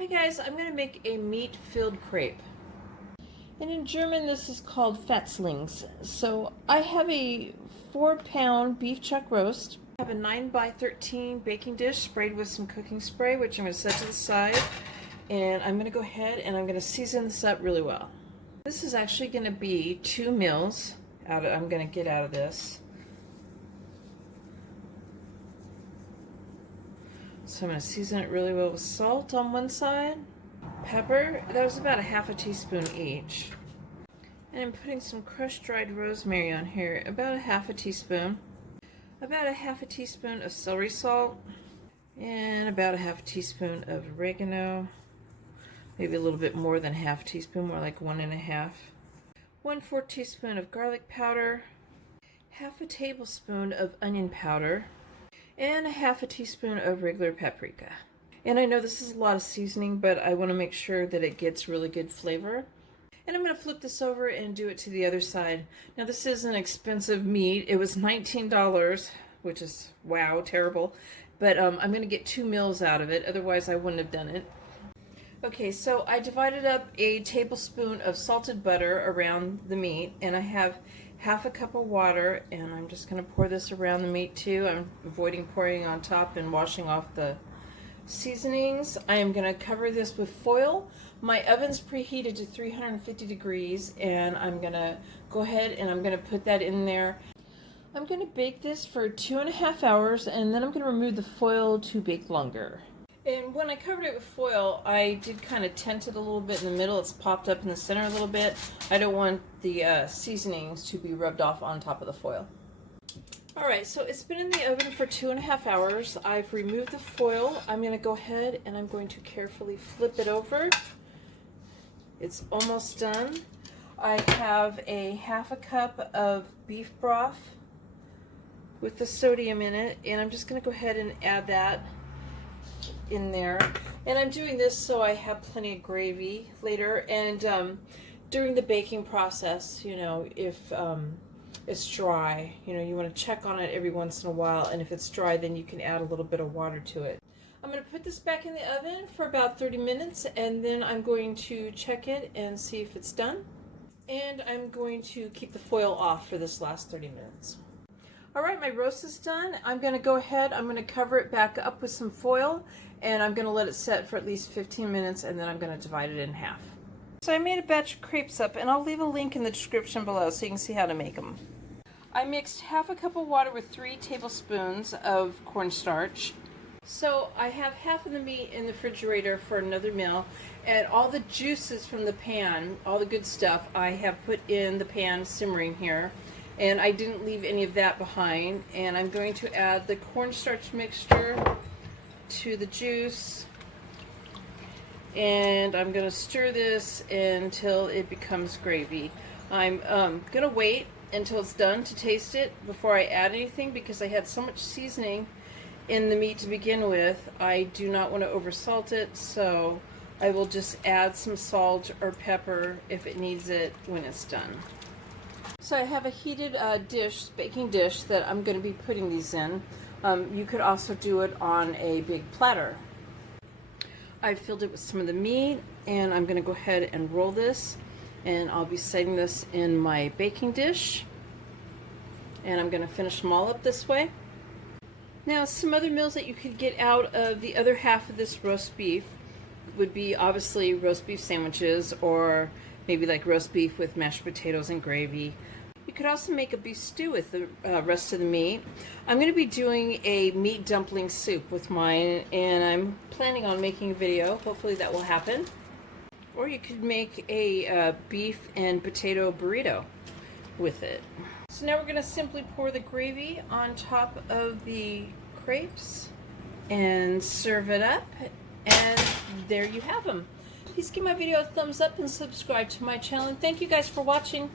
Hi guys, I'm going to make a meat-filled crepe. And in German this is called Fetzlings. So I have a 4-pound beef chuck roast. I have a 9x13 baking dish sprayed with some cooking spray, which I'm going to set to the side. And I'm going to go ahead and I'm going to season this up really well. This is actually going to be 2 meals I'm going to get out of this. So I'm going to season it really well with salt on one side, pepper, that was about a ½ teaspoon each. And I'm putting some crushed dried rosemary on here, about a ½ teaspoon, about a ½ teaspoon of celery salt, and about a ½ teaspoon of oregano, maybe a little bit more than ½ teaspoon, more like 1½. 1/4 teaspoon of garlic powder, ½ tablespoon of onion powder, and a ½ teaspoon of regular paprika. And I know this is a lot of seasoning, but I want to make sure that it gets really good flavor. And I'm going to flip this over and do it to the other side. Now this is an expensive meat. It was $19, which is, wow, terrible. But I'm going to get 2 meals out of it, otherwise I wouldn't have done it. Okay, so I divided up a tablespoon of salted butter around the meat, and I have ½ cup of water, and I'm just going to pour this around the meat too. I'm avoiding pouring on top and washing off the seasonings. I am going to cover this with foil. My oven's preheated to 350 degrees, and I'm going to go ahead and I'm going to put that in there. I'm going to bake this for 2½ hours, and then I'm going to remove the foil to bake longer. And when I covered it with foil, I did kind of tent it a little bit in the middle. It's popped up in the center a little bit. I don't want the seasonings to be rubbed off on top of the foil. Alright, so it's been in the oven for 2½ hours. I've removed the foil. I'm going to go ahead and I'm going to carefully flip it over. It's almost done. I have a ½ cup of beef broth with the sodium in it, and I'm just going to go ahead and add that in there. And I'm doing this so I have plenty of gravy later, and during the baking process, you know, if it's dry, you know, you want to check on it every once in a while, and if it's dry, then you can add a little bit of water to it. I'm going to put this back in the oven for about 30 minutes, and then I'm going to check it and see if it's done. And I'm going to keep the foil off for this last 30 minutes. Alright, my roast is done. I'm going to go ahead, I'm going to cover it back up with some foil, and I'm going to let it set for at least 15 minutes, and then I'm going to divide it in half. So I made a batch of crepes up, and I'll leave a link in the description below so you can see how to make them. I mixed ½ cup of water with 3 tablespoons of cornstarch. So I have half of the meat in the refrigerator for another meal, and all the juices from the pan, all the good stuff, I have put in the pan simmering here. And I didn't leave any of that behind. And I'm going to add the cornstarch mixture to the juice. And I'm going to stir this until it becomes gravy. I'm going to wait until it's done to taste it before I add anything, because I had so much seasoning in the meat to begin with. I do not want to oversalt it, so I will just add some salt or pepper if it needs it when it's done. So I have a heated baking dish that I'm going to be putting these in. You could also do it on a big platter. I've filled it with some of the meat, and I'm going to go ahead and roll this, and I'll be setting this in my baking dish. And I'm going to finish them all up this way. Now, some other meals that you could get out of the other half of this roast beef would be obviously roast beef sandwiches, or maybe like roast beef with mashed potatoes and gravy. You could also make a beef stew with the rest of the meat. I'm going to be doing a meat dumpling soup with mine, and I'm planning on making a video. Hopefully that will happen. Or you could make a beef and potato burrito with it. So now we're going to simply pour the gravy on top of the crepes and serve it up, and there you have them. Please give my video a thumbs up and subscribe to my channel, and thank you guys for watching.